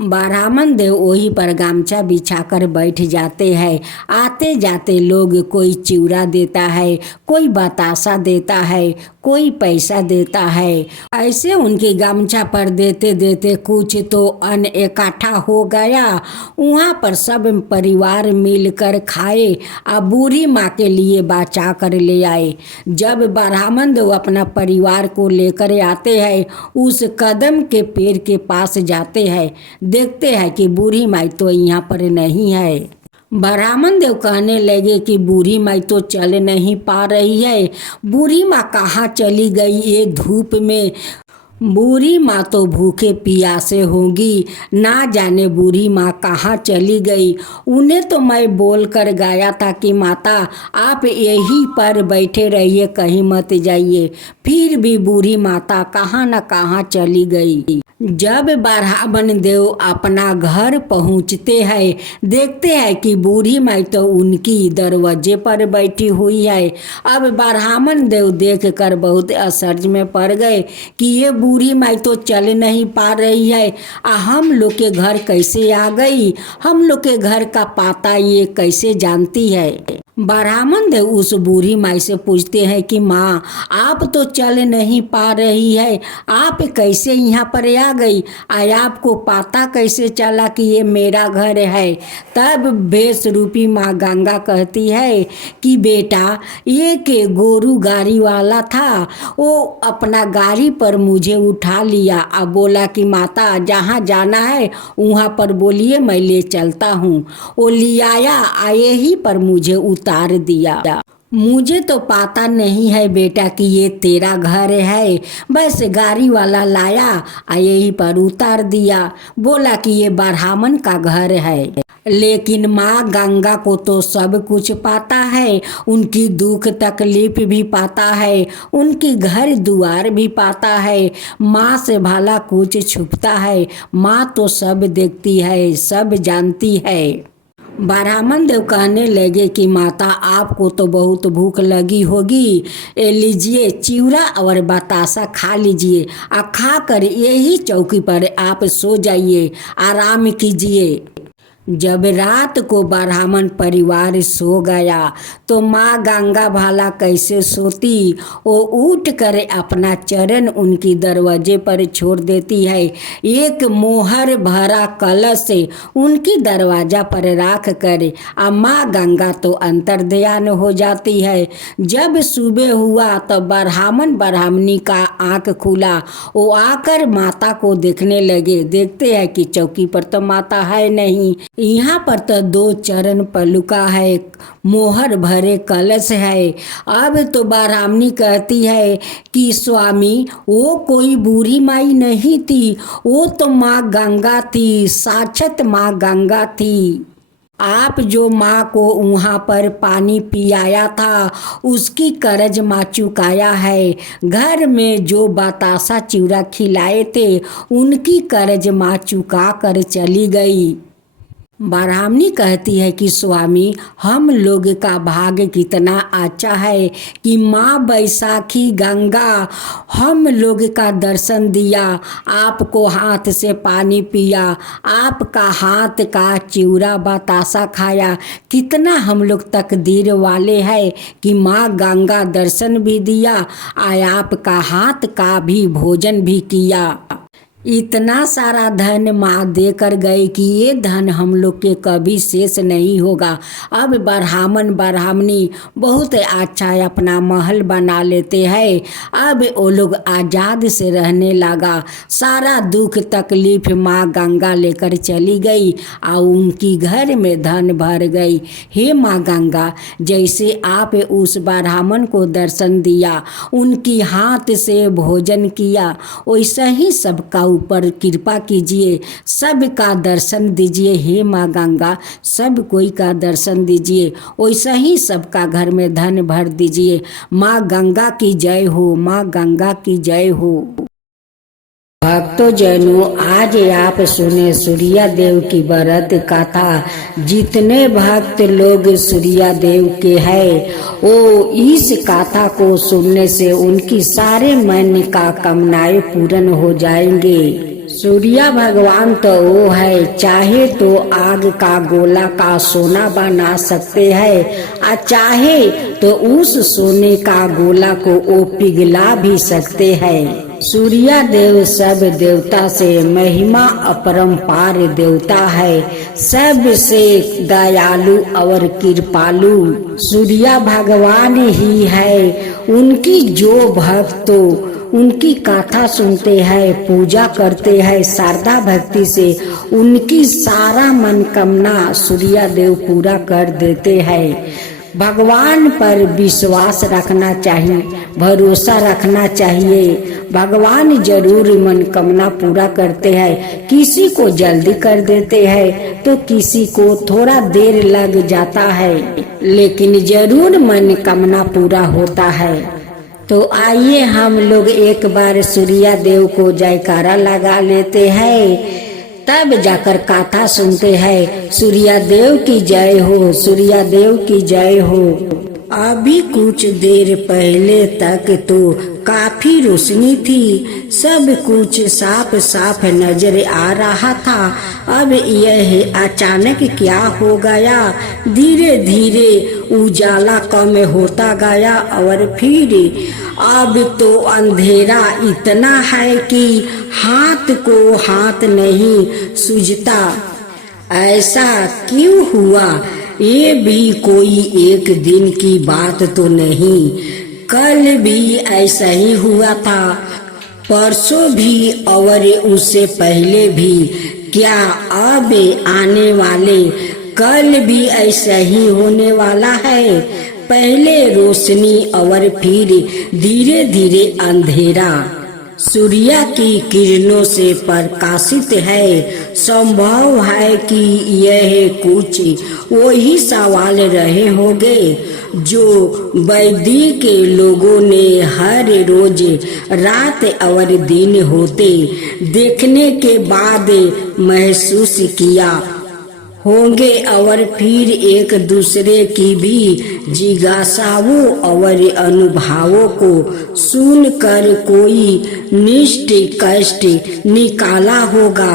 ब्राह्मण देव वहीं पर गमछा बिछाकर बैठ जाते हैं। आते जाते लोग कोई चिवड़ा देता है, कोई बतासा देता है, कोई पैसा देता है। ऐसे उनके गमछा पर देते देते कुछ तो अन्न इकट्ठा हो गया। वहाँ पर सब परिवार मिलकर खाए और बूढ़ी माँ के लिए बचा कर ले आए। जब ब्राह्मण देव अपना परिवार को लेकर आते हैं, उस कदम के पेड़ के पास जाते हैं, देखते हैं कि बूढ़ी माई तो यहाँ पर नहीं है। ब्राह्मण देव कहने लगे कि बूढ़ी माई तो चल नहीं पा रही है, बूढ़ी माँ कहाँ चली गई ये धूप में? बूढ़ी माँ तो भूखे प्यासे होंगी, ना जाने बूढ़ी माँ कहाँ चली गई। उन्हें तो मैं बोल कर गया था कि माता आप यहीं पर बैठे रहिए, कहीं मत जाइए, फिर भी बूढ़ी माता कहाँ न कहाँ चली गई। जब ब्राह्मण देव अपना घर पहुँचते हैं, देखते हैं कि बूढ़ी माई तो उनकी दरवाजे पर बैठी हुई है। अब ब्राह्मण देव देखकर बहुत आश्चर्य में पड़ गए कि ये बूढ़ी माई तो चल नहीं पा रही है, हम लोग के घर कैसे आ गई, हम लोग के घर का पता ये कैसे जानती है। ब्राह्मण देव उस बूढ़ी माई से पूछते हैं कि माँ, आप तो चल नहीं पा रही है, आप कैसे यहाँ पर आ गई? आपको पता कैसे चला कि ये मेरा घर है? तब भेष रूपी माँ गंगा कहती है कि बेटा, ये के गोरू गाड़ी वाला था, वो अपना गाड़ी पर मुझे उठा लिया। अब बोला कि माता, जहाँ जाना है वहाँ पर बोलिए, मैं ले चलता हूँ। वो ले आया, आए ही पर मुझे उतार दिया। मुझे तो पता नहीं है बेटा कि ये तेरा घर है, बस गाड़ी वाला लाया, यहीं पर उतार दिया। बोला कि ये ब्राह्मण का घर है। लेकिन माँ गंगा को तो सब कुछ पता है, उनकी दुख तकलीफ भी पता है, उनकी घर दुआर भी पता है। माँ से भला कुछ छुपता है? माँ तो सब देखती है, सब जानती है। ब्राह्मण देव कहने लगे कि माता, आपको तो बहुत भूख लगी होगी, लीजिए चिवड़ा और बतासा खा लीजिए, और खा कर यही चौकी पर आप सो जाइए, आराम कीजिए। जब रात को ब्राह्मण परिवार सो गया तो माँ गंगा भला कैसे सोती? वो उठ कर अपना चरण उनकी दरवाजे पर छोड़ देती है। एक मोहर भरा कलश से उनकी दरवाजा पर रख कर माँ गंगा तो अंतर्ध्यान हो जाती है। जब सुबह हुआ तो ब्राह्मण ब्राह्मणी का आँख खुला, वो आकर माता को देखने लगे। देखते हैं कि चौकी पर तो माता है नहीं, यहाँ पर तो 2 चरण पलुका है, मोहर भरे कलश है। अब तो ब्राह्मणी कहती है कि स्वामी, वो कोई बूढ़ी माई नहीं थी, वो तो माँ गंगा थी, साक्षात माँ गंगा थी। आप जो माँ को वहाँ पर पानी पियाया था, उसकी कर्ज माँ चुकाया है। घर में जो बतासा चिवड़ा खिलाए थे, उनकी कर्ज माँ चुका कर चली गई। ब्राह्मणी कहती है कि स्वामी, हम लोग का भाग्य कितना अच्छा है कि माँ बैसाखी गंगा हम लोग का दर्शन दिया, आपको हाथ से पानी पिया, आपका हाथ का चिवड़ा बतासा खाया। कितना हम लोग तकदीर वाले हैं कि माँ गंगा दर्शन भी दिया, आपका हाथ का भी भोजन भी किया। इतना सारा धन माँ देकर गए कि ये धन हम लोग के कभी शेष नहीं होगा। अब ब्राह्मण ब्राह्मणी बहुत अच्छा अपना महल बना लेते हैं। अब वो लोग आज़ाद से रहने लगा। सारा दुख तकलीफ माँ गंगा लेकर चली गई और उनकी घर में धन भर गई। हे माँ गंगा, जैसे आप उस ब्राह्मण को दर्शन दिया, उनकी हाथ से भोजन किया, वैसा ही सबका ऊपर कृपा कीजिए, सबका दर्शन दीजिए। हे माँ गंगा, सब कोई का दर्शन दीजिए, वैसा ही सबका घर में धन भर दीजिए। माँ गंगा की जय हो, माँ गंगा की जय हो। भक्तों जनों, आज आप सुने सूर्या देव की व्रत कथा। जितने भक्त लोग सूर्या देव के हैं, वो इस कथा को सुनने से उनकी सारे मन का कामनाएं पूर्ण हो जाएंगे। सूर्या भगवान तो वो है, चाहे तो आग का गोला का सोना बना सकते हैं, और चाहे तो उस सोने का गोला को वो पिघला भी सकते हैं। सूर्या देव सब देवता से महिमा अपरंपार देवता है, सबसे दयालु और कृपालु सूर्या भगवान ही है। उनकी जो भक्तों उनकी कथा सुनते हैं, पूजा करते हैं श्रद्धा भक्ति से, उनकी सारा मनोकामना सूर्या देव पूरा कर देते हैं। भगवान पर विश्वास रखना चाहिए, भरोसा रखना चाहिए। भगवान जरूर मनोकामना पूरा करते हैं। किसी को जल्दी कर देते हैं तो किसी को थोड़ा देर लग जाता है, लेकिन जरूर मनोकामना पूरा होता है। तो आइए हम लोग एक बार सूर्या देव को जयकारा लगा लेते हैं, तब जाकर कथा सुनते हैं। सूर्या देव की जय हो, सूर्या देव की जय हो। अभी कुछ देर पहले तक तो काफी रोशनी थी, सब कुछ साफ साफ नजर आ रहा था। अब यह अचानक क्या हो गया? धीरे धीरे उजाला कम होता गया और फिर अब तो अंधेरा इतना है कि हाथ को हाथ नहीं सूझता। ऐसा क्यों हुआ? ये भी कोई एक दिन की बात तो नहीं, कल भी ऐसा ही हुआ था, परसों भी और उससे पहले भी। क्या अब आने वाले कल भी ऐसा ही होने वाला है? पहले रोशनी और फिर धीरे धीरे अंधेरा। सूर्य की किरणों से प्रकाशित है। संभव है कि यह कुछ वही सवाल रहे होंगे जो वैदिक के लोगों ने हर रोज रात और दिन होते देखने के बाद महसूस किया होंगे और फिर एक दूसरे की भी जिज्ञासाओं और अनुभवों को सुनकर कोई निष्कर्ष निकाला होगा।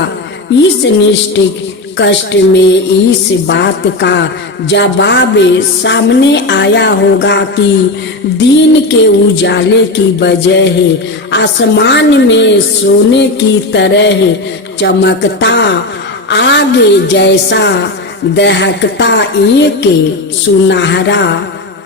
इस निष्कर्ष में इस बात का जवाब सामने आया होगा कि दिन के उजाले की वजह आसमान में सोने की तरह चमकता आगे जैसा दहकता एक सुनहरा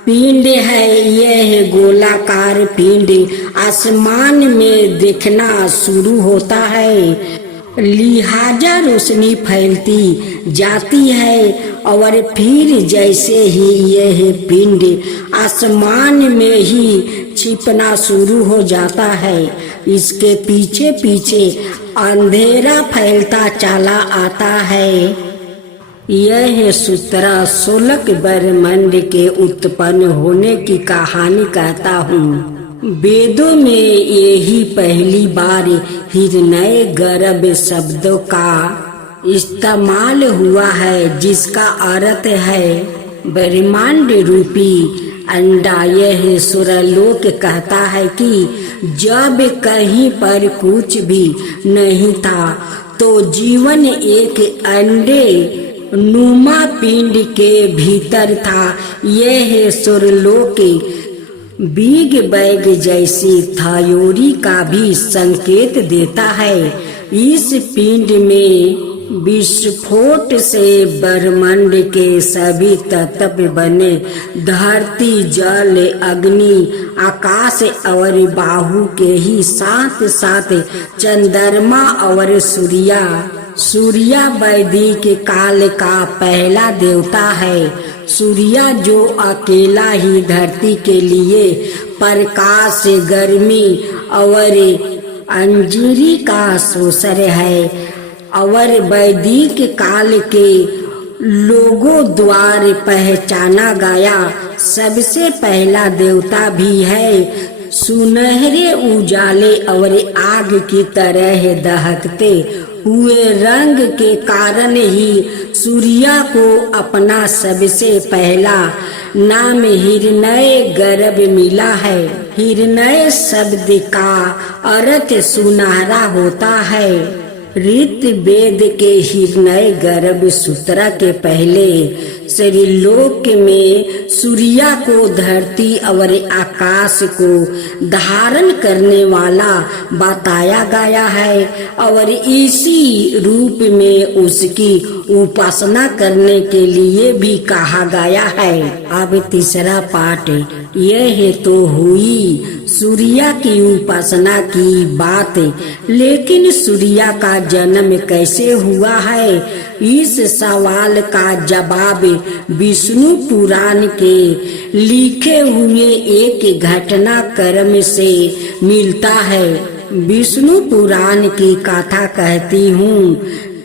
पिंड है। यह गोलाकार पिंड आसमान में दिखना शुरू होता है, लिहाजा रोशनी फैलती जाती है और फिर जैसे ही यह पिंड आसमान में ही छिपना शुरू हो जाता है, इसके पीछे पीछे अंधेरा फैलता चला आता है। यह सूत्र सोलक ब्रह्मांड के उत्पन्न होने की कहानी कहता हूँ। वेदों में यही पहली बार हिरण्य गर्भ शब्दों का इस्तेमाल हुआ है, जिसका अर्थ है ब्रह्मांड रूपी अंडा। यह सूर्यलोक कहता है कि जब कहीं पर कुछ भी नहीं था तो जीवन एक अंडे नुमा पिंड के भीतर था। यह सूर्यलोक बिग बैंग जैसी थ्योरी का भी संकेत देता है। इस पिंड में विस्फोट से ब्रह्मांड के सभी तत्व बने, धरती, जल, अग्नि, आकाश और वायु के ही साथ साथ चंद्रमा और सूर्य वैदिक काल का पहला देवता है। सूर्य जो अकेला ही धरती के लिए प्रकाश, गर्मी और अंजीरी का शोषण है और वैदिक काल के लोगों द्वारा पहचाना गया सबसे पहला देवता भी है। सुनहरे उजाले और आग की तरह दहकते हुए रंग के कारण ही सूर्य को अपना सबसे पहला नाम हिरण्य गर्भ मिला है। हिरण्य शब्द का अर्थ सुनहरा होता है। ऋग्वेद के हिरण्य गर्भ सूत्र के पहले श्रीलोक में सूर्य को धरती और आकाश को धारण करने वाला बताया गया है और इसी रूप में उसकी उपासना करने के लिए भी कहा गया है। अब तीसरा पाठ यह तो हुई सूर्य की उपासना की बात, लेकिन सूर्य का जन्म कैसे हुआ है? इस सवाल का जवाब विष्णु पुराण के लिखे हुए एक घटनाक्रम से मिलता है। विष्णु पुराण की कथा कहती हूँ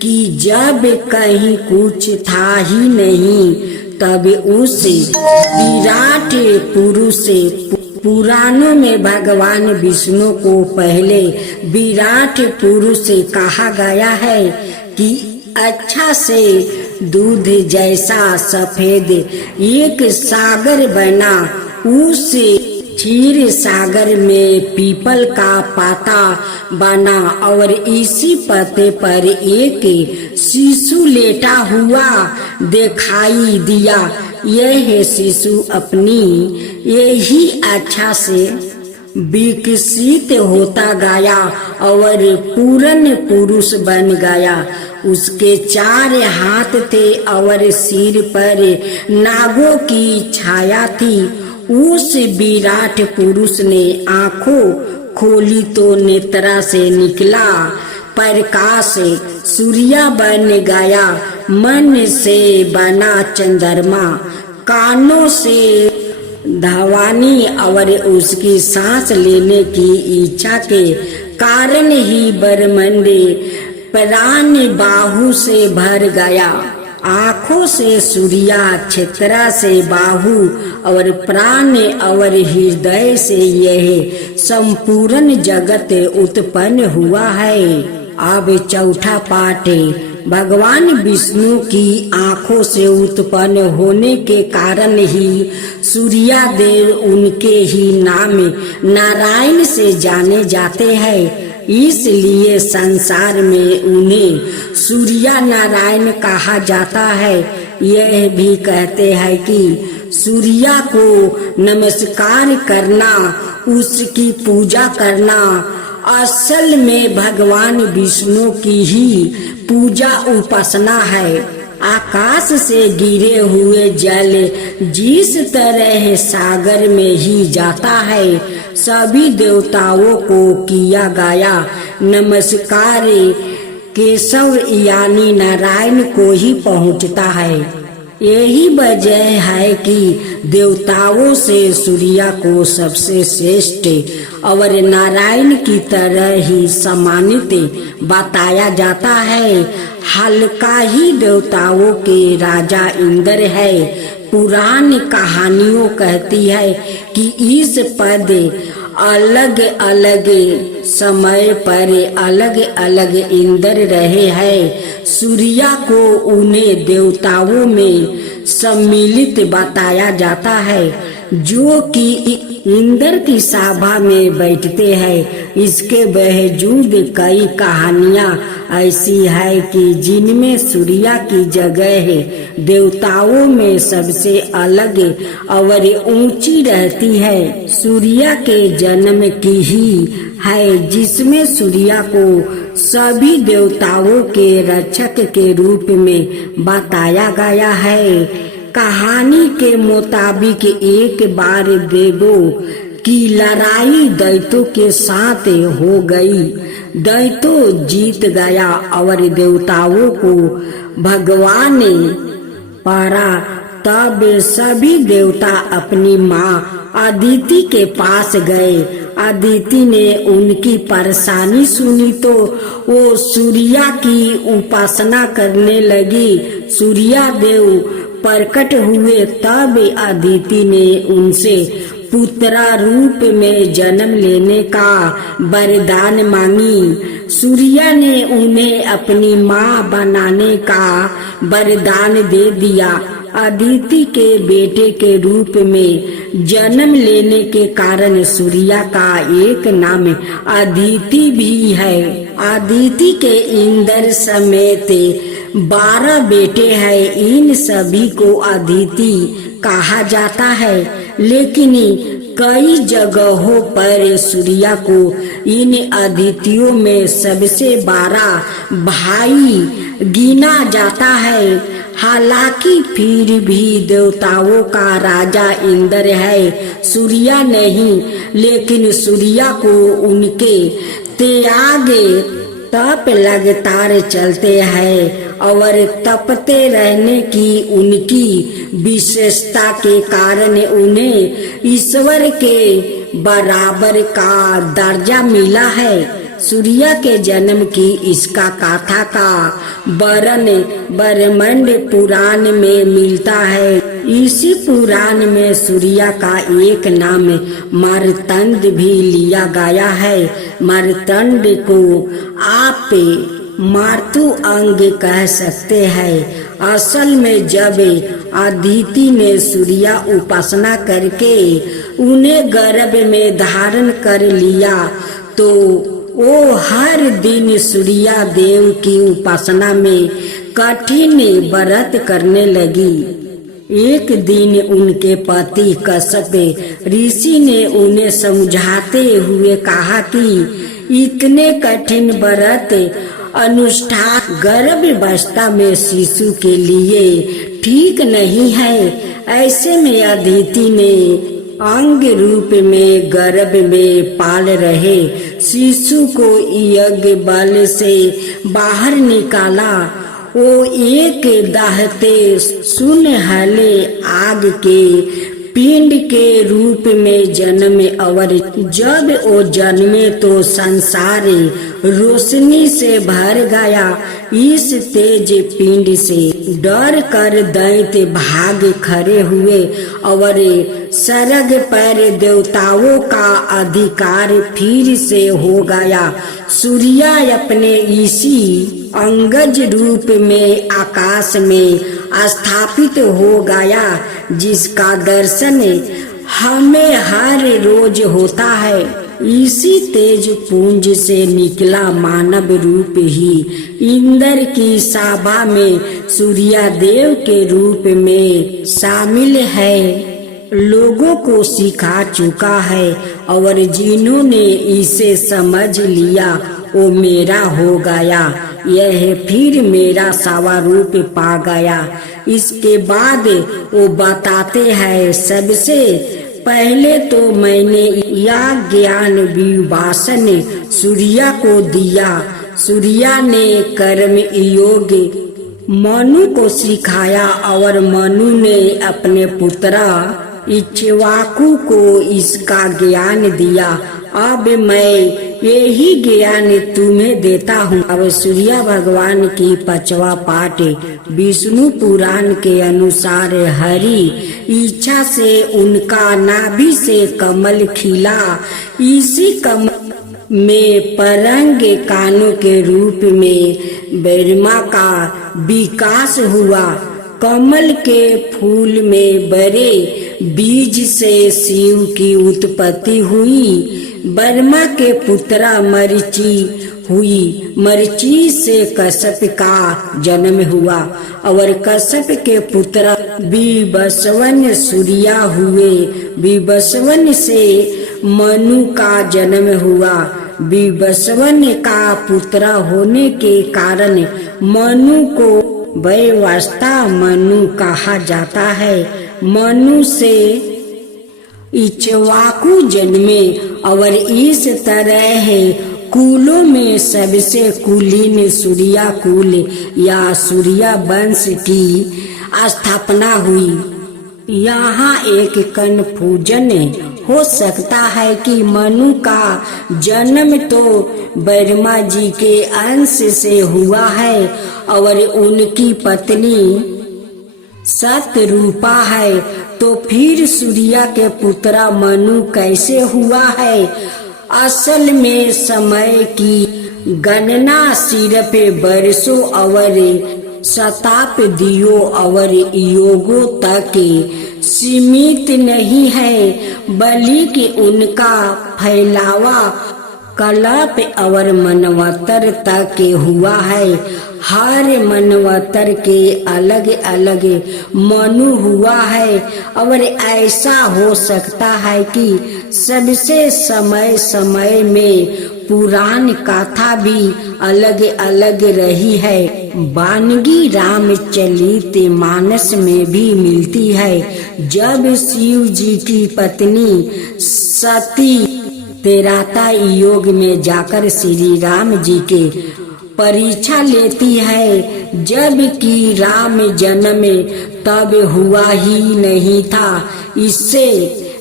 कि जब कहीं कुछ था ही नहीं तब उस विराट पुरुष पुराणों में भगवान विष्णु को पहले विराट पुरुष कहा गया है कि अच्छा से दूध जैसा सफेद एक सागर बना उस क्षीर सागर में पीपल का पाता बना और इसी पत्ते पर एक शिशु लेटा हुआ दिखाई दिया। यह शिशु अपनी यही इच्छा से विकसित होता गया और पूर्ण पुरुष बन गया। उसके 4 हाथ थे और सिर पर नागों की छाया थी। उस विराट पुरुष ने आंखों खोली तो नेत्रा से निकला प्रकाश सूर्य बन गया। मन से बना चंद्रमा, कानों से धवानी और उसकी सांस लेने की इच्छा के कारण ही ब्रह्मांड प्राण बाहु से भर गया। आँखों से सूर्य, क्षेत्रा से बाहु और प्राण और हृदय से यह संपूर्ण जगत उत्पन्न हुआ है। अब चौथा पाठ। भगवान विष्णु की आँखों से उत्पन्न होने के कारण ही सूर्य देव उनके ही नाम नारायण से जाने जाते हैं। इसलिए संसार में उन्हें सूर्य नारायण कहा जाता है। यह भी कहते हैं कि सूर्य को नमस्कार करना, उसकी पूजा करना असल में भगवान विष्णु की ही पूजा उपासना है। आकाश से गिरे हुए जल जिस तरह सागर में ही जाता है, सभी देवताओं को किया गया नमस्कार केशव यानी नारायण को ही पहुंचता है। यही वजह है कि देवताओं से सूर्य को सबसे श्रेष्ठ और नारायण की तरह ही सम्मानित बताया जाता है। हल्का ही देवताओं के राजा इंद्र है। पुरानी कहानियों कहती है कि इस पद अलग अलग समय पर अलग अलग इंद्र रहे हैं। सूर्य को उन्हें देवताओं में सम्मिलित बताया जाता है, जो कि इंद्र की सभा में बैठते हैं। इसके बावजूद कई कहानियां ऐसी है कि जिनमें सूर्य की जगह देवताओं में सबसे अलग और ऊंची रहती है। सूर्य के जन्म की ही है, जिसमें सूर्य को सभी देवताओं के रक्षक के रूप में बताया गया है। कहानी के मुताबिक एक बार देवों की लड़ाई दैत्यों के साथ हो गई। दैत्यों जीत गया और देवताओं को भगवान ने पारा। तब सभी देवता अपनी माँ अदिति के पास गए। अदिति ने उनकी परेशानी सुनी तो वो सूर्य की उपासना करने लगी। सूर्य देव प्रकट हुए। तब अदिति ने उनसे पुत्रा रूप में जन्म लेने का वरदान मांगी। सूर्य ने उन्हें अपनी माँ बनाने का वरदान दे दिया। अदिति के बेटे के रूप में जन्म लेने के कारण सूर्य का एक नाम अदिति भी है। अदिति के इंद्र समेत 12 बेटे हैं। इन सभी को अदिति कहा जाता है, लेकिन कई जगहों पर सूर्य को इन अदितियों में सबसे 12 भाई गिना जाता है। हालांकि फिर भी देवताओं का राजा इंद्र है, सूर्य नहीं। लेकिन सूर्य को उनके त्याग तप लगातार चलते हैं और तपते रहने की उनकी विशेषता के कारण उन्हें ईश्वर के बराबर का दर्जा मिला है। सूर्य के जन्म की इसका गाथा का वर्णन ब्रह्मांड पुराण में मिलता है। इसी पुराण में सूर्य का एक नाम मार्तंड भी लिया गया है। मार्तंड को आप मातु अंग कह सकते हैं। असल में जब अदिति ने सूर्या उपासना करके उन्हें गर्भ में धारण कर लिया तो वो हर दिन सूर्या देव की उपासना में कठिन व्रत करने लगी। एक दिन उनके पति कश्यप ऋषि ने उन्हें समझाते हुए कहा कि इतने कठिन व्रत अनुष्ठान गर्भावस्था में शिशु के लिए ठीक नहीं है। ऐसे में अदिति ने अंग रूप में गर्भ में पाल रहे शिशु को यज्ञ बल से बाहर निकाला। वो एक दहते सुनहले आग के पिंड के रूप में जन्मे और जब वो जन्मे तो संसार रोशनी से भर गया। इस तेज पिंड से डर कर दैत्य भाग खड़े हुए और सरग पर देवताओं का अधिकार फिर से हो गया। सूर्य अपने इसी अंगज रूप में आकाश में स्थापित हो गया जिसका दर्शन हमें हर रोज होता है। इसी तेज पुंज से निकला मानव रूप ही इंद्र की सभा में सूर्य देव के रूप में शामिल है। लोगों को सिखा चुका है और जिन्होंने इसे समझ लिया वो मेरा हो गया। यह फिर मेरा स्वरूप पा गया। इसके बाद वो बताते हैं सबसे पहले तो मैंने यह ज्ञान विभाषण सूर्य को दिया। सूर्य ने कर्म योग मनु को सिखाया और मनु ने अपने पुत्र इक्ष्वाकु को इसका ज्ञान दिया। अब मैं यही ज्ञान तुम्हें देता हूँ। अब सूर्य भगवान की 5वां पाठ विष्णु पुराण के अनुसार हरि इच्छा से उनका नाभि से कमल खिला। इसी कमल में परंग कानों के रूप में ब्रह्मा का विकास हुआ। कमल के फूल में बड़े बीज से शिव की उत्पत्ति हुई। ब्रह्मा के पुत्र मरीचि हुई। मरीचि से कश्यप का जन्म हुआ और कश्यप के पुत्र विवस्वन सूर्य हुए। विवस्वन से मनु का जन्म हुआ। विवस्वन का पुत्र होने के कारण मनु को वैवस्ता मनु कहा जाता है। मनु से इक्ष्वाकु जन्मे और इस तरह कुलों में सबसे कुलीन सूर्य कुल या सूर्य वंश की स्थापना हुई। यहाँ एक कन्फ्यूजन हो सकता है कि मनु का जन्म तो ब्रह्मा जी के अंश से हुआ है और उनकी पत्नी सतरूपा है, तो फिर सूर्य के पुत्र मनु कैसे हुआ है? असल में समय की गणना सिर्फ वर्षों और शताब्दियों और युगों तक सीमित नहीं है, बल्कि उनका फैलावा कल्प और मनवंतर तक हुआ है। हर मनवंतर के अलग अलग मनु हुआ है और ऐसा हो सकता है कि सबसे समय समय में पुराण कथा भी अलग अलग रही है। वानगी रामचरित मानस में भी मिलती है। जब शिव जी की पत्नी सती तेराता योग में जाकर श्री राम जी के परीक्षा लेती है, जब कि राम जन्म तब हुआ ही नहीं था। इससे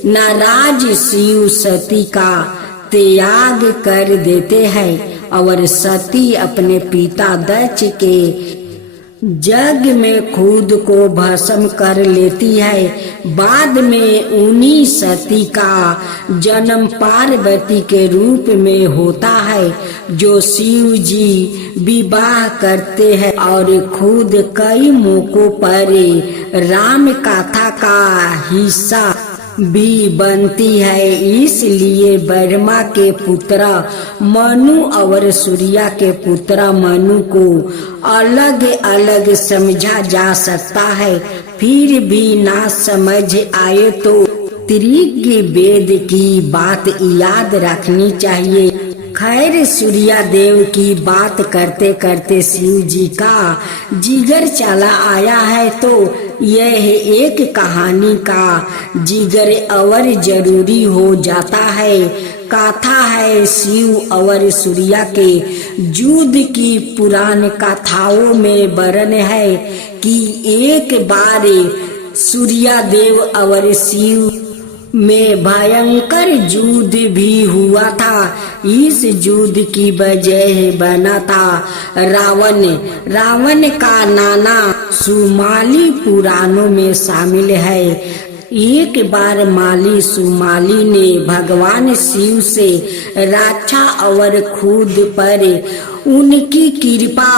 नाराज शिव सती का त्याग कर देते हैं और सती अपने पिता दक्ष के जग में खुद को भस्म कर लेती है। बाद में उन्हीं सती का जन्म पार्वती के रूप में होता है, जो शिव जी विवाह करते हैं और खुद कई मौकों पर राम कथा का हिस्सा भी बनती है। इसलिए ब्रह्मा के पुत्र मनु और सूर्य के पुत्र मनु को अलग अलग समझा जा सकता है। फिर भी ना समझ आए तो त्रिज्ञ वेद की बात याद रखनी चाहिए। खैर, सूर्य देव की बात करते करते शिव जी का जिगर चला आया है, तो यह एक कहानी का जिगर और जरूरी हो जाता है। कथा है शिव और सूर्य के युद्ध की। पुराण कथाओं में वर्णन है कि एक बार सूर्य देव और शिव में भयंकर युद्ध भी हुआ था। इस युद्ध की वजह बना था रावण। रावण का नाना सुमाली पुराणों में शामिल है। एक बार माली सुमाली ने भगवान शिव से रक्षा और खुद पर उनकी कृपा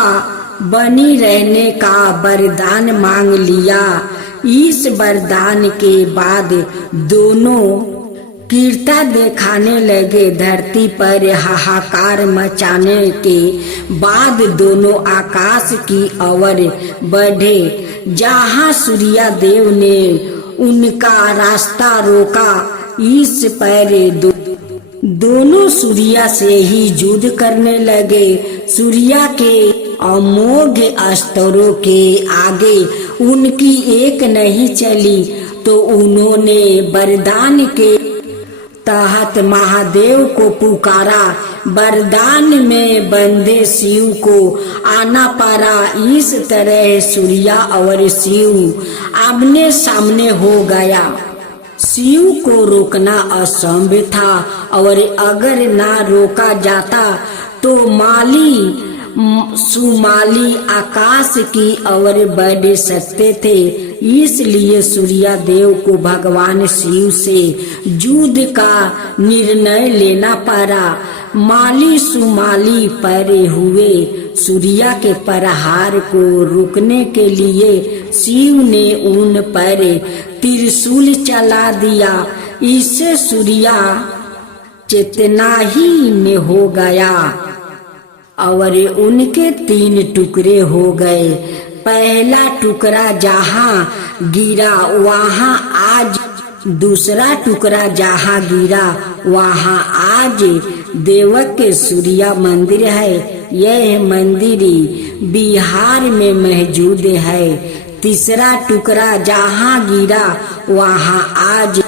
बनी रहने का वरदान मांग लिया। इस वरदान के बाद दोनों कीर्ता दिखाने लगे। धरती पर हाहाकार मचाने के बाद दोनों आकाश की ओर बढ़े। जहाँ सूर्य देव ने उनका रास्ता रोका, इस पर दोनों सूर्य से ही युद्ध करने लगे। सूर्य के अमोघ अस्त्रों के आगे उनकी एक नहीं चली, तो उन्होंने वरदान के तहत महादेव को पुकारा। वरदान में बंधे शिव को आना पड़ा। इस तरह सूर्य और शिव आमने सामने हो गया। शिव को रोकना असंभव था, और अगर ना रोका जाता तो माली सुमाली आकाश की ओर बढ़ सकते थे। इसलिए सूर्य देव को भगवान शिव से युद्ध का निर्णय लेना पड़ा। माली सुमाली पर हुए सूर्य के प्रहार को रोकने के लिए शिव ने उन पर त्रिशूल चला दिया। इससे सूर्य चेतनाहीन हो गया और उनके 3 टुकड़े हो गए। पहला टुकड़ा जहाँ गिरा वहाँ आज, दूसरा टुकड़ा जहाँ गिरा वहाँ आज देवक सूर्य मंदिर है। यह मंदिर बिहार में मौजूद है। तीसरा टुकड़ा जहाँ गिरा वहाँ आज